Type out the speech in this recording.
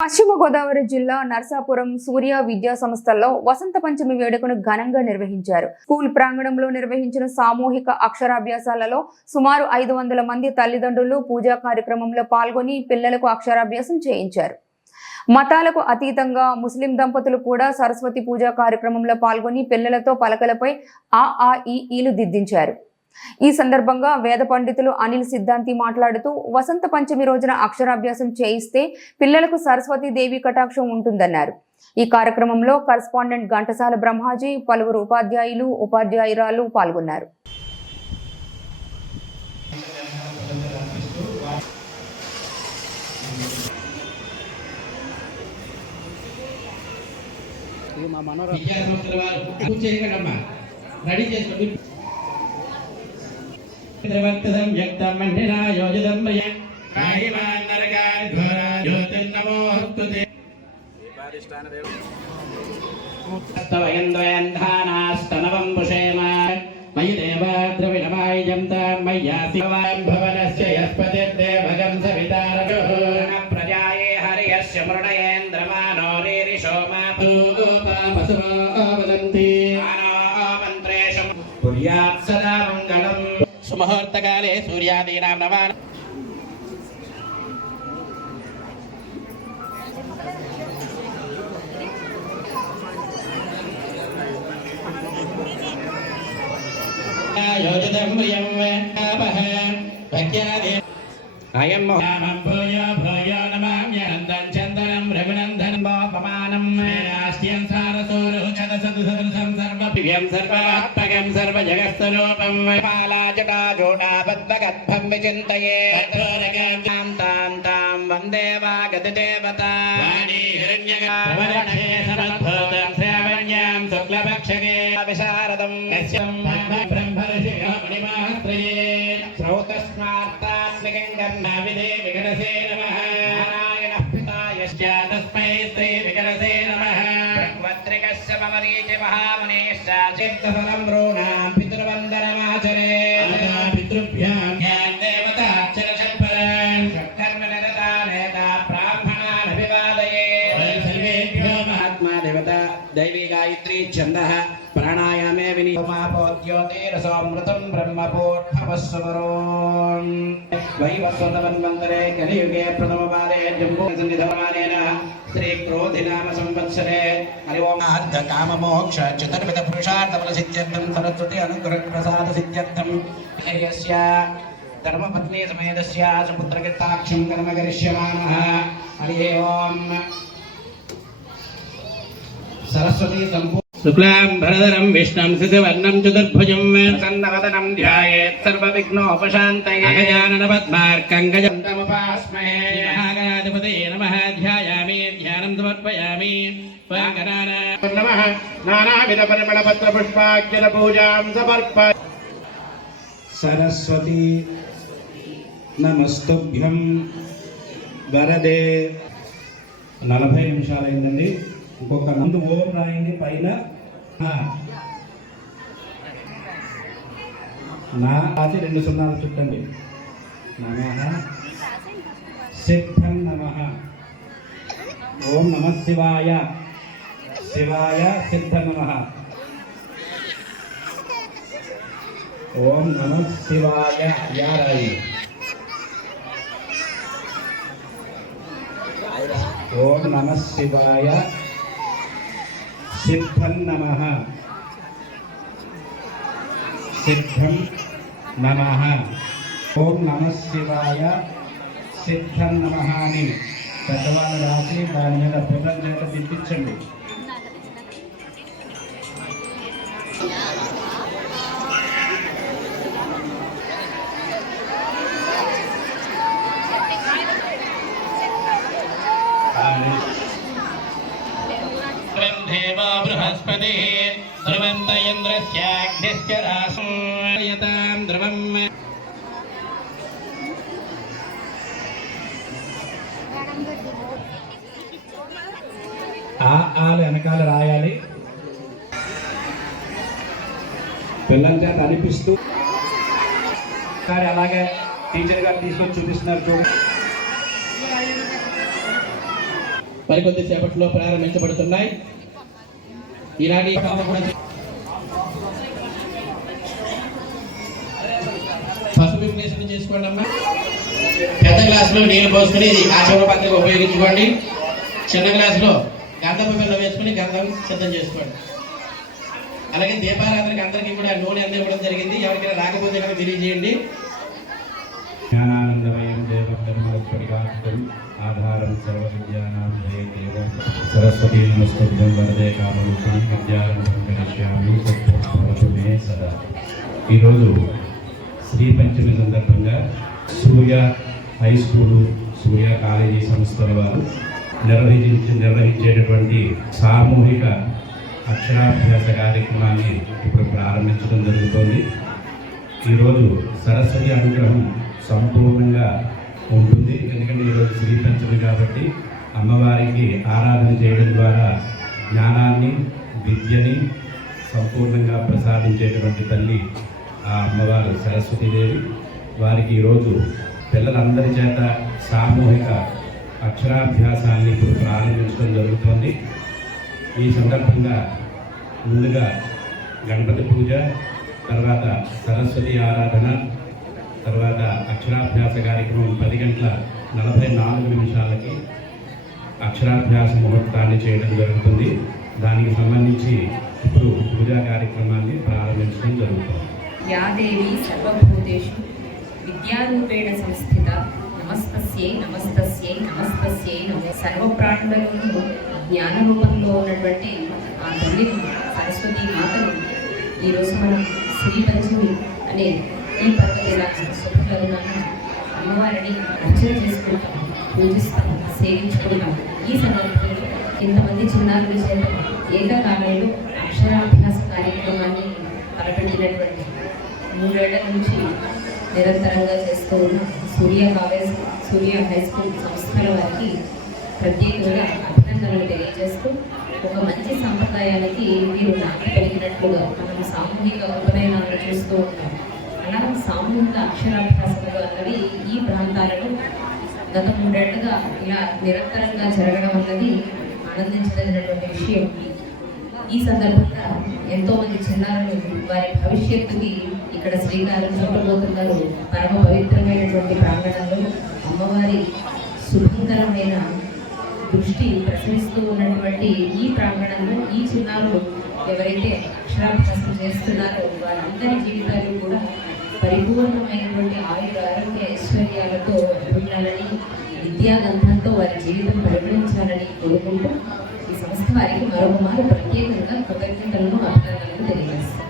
పశ్చిమ గోదావరి జిల్లా నర్సాపురం సూర్య విద్యా సంస్థల్లో వసంత పంచమి వేడుకను ఘనంగా నిర్వహించారు. స్కూల్ ప్రాంగణంలో నిర్వహించిన సామూహిక అక్షరాభ్యాసాలలో సుమారు ఐదు వందల మంది తల్లిదండ్రులు పూజా కార్యక్రమంలో పాల్గొని పిల్లలకు అక్షరాభ్యాసం చేయించారు. మతాలకు అతీతంగా ముస్లిం దంపతులు కూడా సరస్వతి పూజా కార్యక్రమంలో పాల్గొని పిల్లలతో పలకలపై ఆ ఆ ఈ ఈలు దిద్దించారు. ఈ సందర్భంగా వేద పండితులు అనిల్ సిద్ధాంతి మాట్లాడుతూ వసంత పంచమి రోజున అక్షరాభ్యాసం చేయిస్తే పిల్లలకు సరస్వతి దేవి కటాక్షం ఉంటుందన్నారు. ఈ కార్యక్రమంలో కరస్పాండెంట్ ఘంటసాల బ్రహ్మాజీ పలువురు ఉపాధ్యాయులు ఉపాధ్యాయురాలు పాల్గొన్నారు. మా మనోర విద్యా సంస్థల వారు. పూజ చేయగలమ్మా రెడీ చేసుకోండి. త్రివర్తదం వ్యక్తం మండినా యోజితం మయ కాయిమాన్ నరకాయ ఘోర జ్యోతిర్నమోస్తుతే స్తవయంద్వయంధానాస్తనవం పుషేమ మయి దేవ ద్రవిణమాయుజం మయ్యాసివాన్ భవనస్య యస్పతిర్దేవగం సవితారజో ప్రజాయే హరియస్య మృణయేంద్రమానో సుముహూర్తకాలే సూర్యాదీనాం నవాన్. అయం భూయో భూయో నమామ్యనందం చందనం రఘునందనం బాపమానం. సారసూరు చదసదు సదృశం సర్వపివ్యం సర్వాత్మకం సర్వజగత్స్వరూపం పాలాజటా జోడా పద్మగద్భం విచింతయే తాం తాం తాం వందే వాగతిదేవతా వాణీ భగవత్రికస్య మమరీచి పితృవందనమాచరే పితృభ్యా దేవత దైవీ గాయత్రీ ఛందః ప్రాణాయామే వినియోమాపోద్యోతిరసోమృతం బ్రహ్మపోద్భవస్వరోం వైవస్వతమన్వంతరే కలియుగే ప్రథమపాదే జంబూ సన్నిధమానేన శ్రీ క్రోధినామ సంవత్సరే హరి ఓం అర్ధ కామ మోక్ష చతుర్విధ పురుషార్థఫల సిద్ధ్యర్థం సరస్వతి అనుగ్రహ ప్రసాద ప్రసన్నవదనం ధ్యాయేత్ సర్వవిఘ్నోపశాంతయే. అగజానన పద్మార్కం గజంతముపాస్మహే మహాగణాధిపతయే నమః. ధ్యాయామి ధ్యానం సమర్పయామి. వాంగనాన నమః. నానావిధ పరిమళ పత్ర పుష్పాఖ్యల పూజాం సమర్ప సరస్వతి నమస్తుభ్యం. వరదే నలభై నిమిషాలు అయిందండి ఇంకొక ముందు ఓం రాయండి పైన. నా రాసి రెండు సున్నాలు చుట్టండి. నమ. సిద్ధం నమ. ఓం నమ శివాయ. శివాయ సిద్ధ నమ. ఓం నమ శివాయ. యారాయి ఓం నమ శివాయ. సిద్ధం నమ. సిద్ధం నమ. ఓం నమ శివాయ. సిద్ధం నమ అని పెద్దవాళ్ళు రాసి దాని మీద పువ్వుల చేత తిప్పించండి బృహస్పతి ధ్రువంత ఇంద్రస్యాగ్నిశ్చ రాసం ధ్రువం ఆ ఆలు వెనకాల రాయాలి. పిల్లల చేత అనిపిస్తూ కానీ అలాగే టీచర్ గారు తీసుకొని చూపిస్తున్నారు చూడండి మరికొద్ది సేపట్లో ప్రారంభించబడుతున్నాయి. ఇలాంటి ఈ కూడా పసుపు విశ్లేషణ చేసుకోండి అమ్మా. పెద్ద గ్లాసులో నీళ్ళు పోసుకుని ఇది ఆచరణ పత్రిక ఉపయోగించుకోండి. చిన్న గ్లాసులో గంధపు బిల్ల వేసుకుని గంధం సిద్ధం చేసుకోండి. అలాగే దీపారాధనకి అందరికీ కూడా నూనె అందివ్వడం జరిగింది. ఎవరికైనా రాకపోతే కనుక తెలియజేయండి. దేవం ఆధారం సర్వ విద్యానాం జయదేవ. సరస్వతీ నమస్కృతం వరదే కామరూపిణి విద్యారంభం కరిష్యామి సత్వభవతు మే సదా. ఈరోజు శ్రీ పంచమి సందర్భంగా Surya high school Surya college సంస్థల వారు నిర్వహించి నిర్వహించేటటువంటి సామూహిక అక్షరాభ్యాస కార్యక్రమాన్ని ఇప్పుడు ప్రారంభించడం జరుగుతోంది. ఈరోజు సరస్వతి అనుగ్రహం సంపూర్ణంగా ఉంటుంది. ఎందుకంటే ఈరోజు శ్రీ పంచమి కాబట్టి అమ్మవారికి ఆరాధన చేయడం ద్వారా జ్ఞానాన్ని విద్యని సంపూర్ణంగా ప్రసాదించేటువంటి తల్లి ఆ అమ్మవారు సరస్వతీదేవి. వారికి ఈరోజు పిల్లలందరి చేత సామూహిక అక్షరాభ్యాసాన్ని ఇప్పుడు ప్రారంభించడం జరుగుతోంది. ఈ సందర్భంగా ముందుగా గణపతి పూజ తర్వాత సరస్వతి ఆరాధన తర్వాత అక్షరాభ్యాస కార్యక్రమం పది గంటల నలభై నాలుగు నిమిషాలకి అక్షరాభ్యాస ముహూర్తాన్ని చేయడం జరుగుతుంది. దానికి సంబంధించి ఇప్పుడు పూజా కార్యక్రమాన్ని ప్రారంభించడం జరుగుతుంది. యాదేవి సర్వభూతేషు విద్యారూపేణ సంస్థిత నమస్తస్యై నమస్తస్యై నమస్తస్యై నమో సర్వప్రాణులను జ్ఞాన రూపంలో ఉన్నటువంటి ఆ తల్లి సరస్వతి మాతను ఈరోజు మనం శ్రీ పంచమి అనే ఈ పర్వదిన శుభకరుణాన అమ్మవారిని అర్చన చేసుకుంటాం పూజిస్తాం సేవించుకుంటాం. ఈ సందర్భంలో ఇంతమంది చిన్నారుల చేత ఏకకాలంలో అక్షరాభ్యాస కార్యక్రమాన్ని తలపెట్టినటువంటి మూడేళ్ళ నుంచి నిరంతరంగా చేస్తూ ఉన్న Surya college Surya high school సంస్థల వారికి ప్రత్యేకంగా అభినందనలు తెలియజేస్తూ ఒక మంచి సంప్రదాయానికి మీరు నాటి కలిగినట్లుగా మనం సామూహిక ఉపనయనాలను చూస్తూ ఉంటాం. అలా సామూహిక అక్షరాభ్యాసములు అన్నవి ఈ ప్రాంతాలలో గత మూడేళ్ళుగా ఇలా నిరంతరంగా జరగడం అన్నది ఆనందించదగినటువంటి విషయం. ఈ సందర్భంగా ఎంతో మంది చిన్నారులు వారి భవిష్యత్తుకి ఇక్కడ శ్రీకారం చూడబోతున్నారు పరమ పవిత్రమైనటువంటి ప్రాంగణంలో అమ్మవారి శుభంకరమైన దృష్టి ప్రసరిస్తూ ఉన్నటువంటి ఈ ప్రాంగణంలో ఈ చిన్నారులు ఎవరైతే అక్షరాభ్యాసం చేస్తున్నారో వారందరి జీవితాలు కూడా పరిపూర్ణమైనటువంటి ఆయుర ఆరోగ్య ఐశ్వర్యాలతో ఉండాలని విద్యాగంధంతో వారి జీవితం పరిగణించాలని కోరుకుంటూ ఈ సంస్థ వారికి మరొక మారు ప్రత్యేకంగా కృతజ్ఞతలను